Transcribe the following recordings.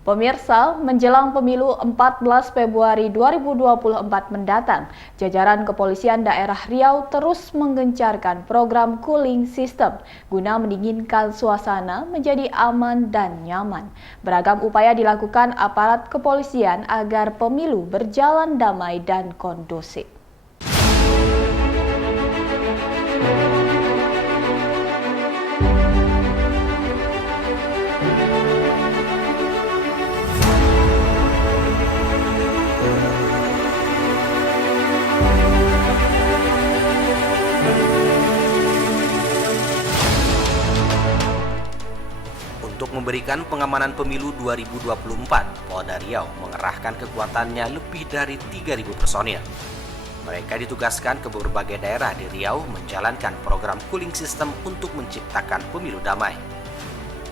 Pemirsa, menjelang pemilu 14 Februari 2024 mendatang, jajaran kepolisian daerah Riau terus menggencarkan program cooling system guna mendinginkan suasana menjadi aman dan nyaman. Beragam upaya dilakukan aparat kepolisian agar pemilu berjalan damai dan kondusif. Untuk memberikan pengamanan pemilu 2024, Polda Riau mengerahkan kekuatannya lebih dari 3.000 personil. Mereka ditugaskan ke berbagai daerah di Riau menjalankan program cooling system untuk menciptakan pemilu damai.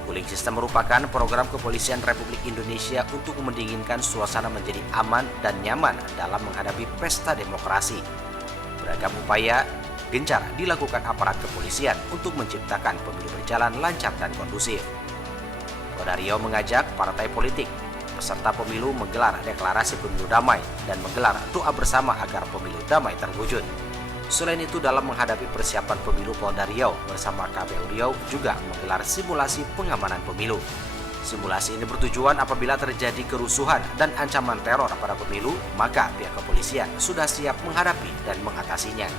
Cooling system merupakan program kepolisian Republik Indonesia untuk mendinginkan suasana menjadi aman dan nyaman dalam menghadapi pesta demokrasi. Beragam upaya gencar dilakukan aparat kepolisian untuk menciptakan pemilu berjalan lancar dan kondusif. Polda Riau mengajak partai politik peserta pemilu menggelar deklarasi pemilu damai dan menggelar doa bersama agar pemilu damai terwujud. Selain itu, dalam menghadapi persiapan pemilu, Polda Riau bersama KPU Riau juga menggelar simulasi pengamanan pemilu. Simulasi ini bertujuan apabila terjadi kerusuhan dan ancaman teror pada pemilu, maka pihak kepolisian sudah siap menghadapi dan mengatasinya.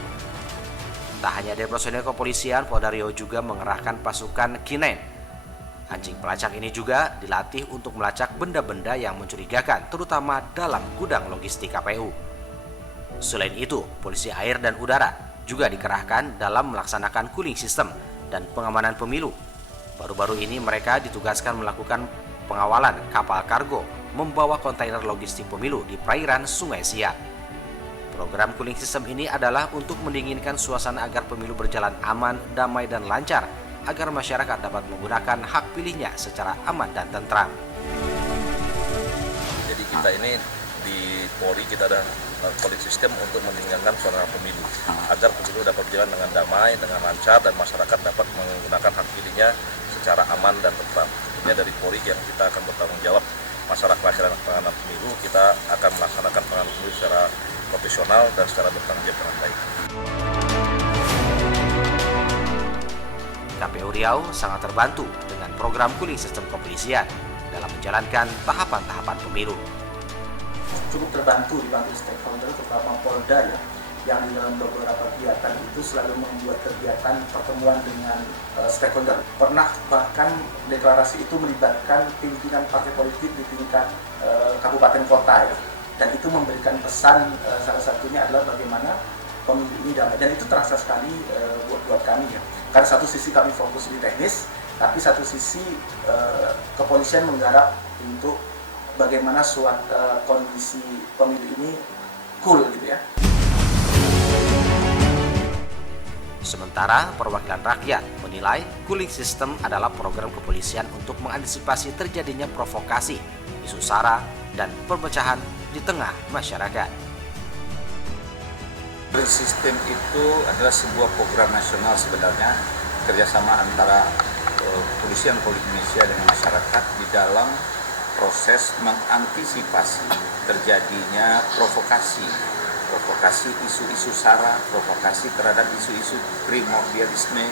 Tak hanya dari personel kepolisian, Polda Riau juga mengerahkan pasukan K9. Anjing pelacak ini juga dilatih untuk melacak benda-benda yang mencurigakan, terutama dalam gudang logistik KPU. Selain itu, polisi air dan udara juga dikerahkan dalam melaksanakan cooling system dan pengamanan pemilu. Baru-baru ini mereka ditugaskan melakukan pengawalan kapal kargo membawa kontainer logistik pemilu di perairan Sungai Siak. Program cooling system ini adalah untuk mendinginkan suasana agar pemilu berjalan aman, damai, dan lancar, agar masyarakat dapat menggunakan hak pilihnya secara aman dan tentram. Jadi kita ini di Polri kita ada cooling system untuk mendinginkan suasana pemilu agar pemilu dapat berjalan dengan damai, dengan lancar, dan masyarakat dapat menggunakan hak pilihnya secara aman dan tentram. Ini dari Polri yang kita akan bertanggung jawab masalah pelaksanaan pemilu. Kita akan melaksanakan pelaksanaan pemilu secara profesional dan secara bertanggung jawab dengan baik. KPU Riau sangat terbantu dengan program cooling sistem kepolisian dalam menjalankan tahapan-tahapan pemilu. Cukup dibantu stakeholder, terutama Polda yang di dalam beberapa kegiatan itu selalu membuat kegiatan pertemuan dengan stakeholder. Pernah bahkan deklarasi itu melibatkan pimpinan partai politik di tingkat kabupaten kota dan itu memberikan pesan salah satunya adalah bagaimana pemilu ini damai, dan itu terasa sekali buat kami Karena satu sisi kami fokus di teknis, tapi satu sisi kepolisian menggarap untuk bagaimana kondisi pemilu ini cool gitu ya. Sementara perwakilan rakyat menilai cooling system adalah program kepolisian untuk mengantisipasi terjadinya provokasi, isu sara, dan perpecahan di tengah masyarakat. Cooling system itu adalah sebuah program nasional sebenarnya, kerjasama antara Kepolisian Republik Indonesia dengan masyarakat di dalam proses mengantisipasi terjadinya provokasi isu-isu sara, provokasi terhadap isu-isu primordialisme.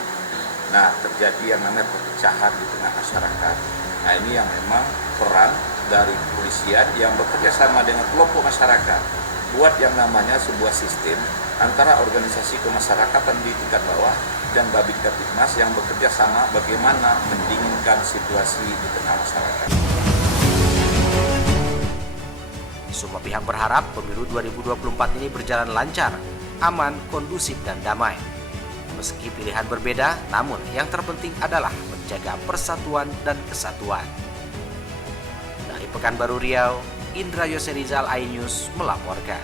Nah, terjadi yang namanya perpecahan di tengah masyarakat. Nah, ini yang memang peran dari kepolisian yang bekerja sama dengan kelompok masyarakat buat yang namanya sebuah sistem antara organisasi kemasyarakatan di tingkat bawah dan Babin Kaptipmas yang bekerja sama bagaimana mendinginkan situasi di tengah masyarakat. Semua pihak berharap pemilu 2024 ini berjalan lancar, aman, kondusif, dan damai. Meski pilihan berbeda, namun yang terpenting adalah menjaga persatuan dan kesatuan. Dari Pekanbaru Riau, Indra Yoserizal, iNews melaporkan.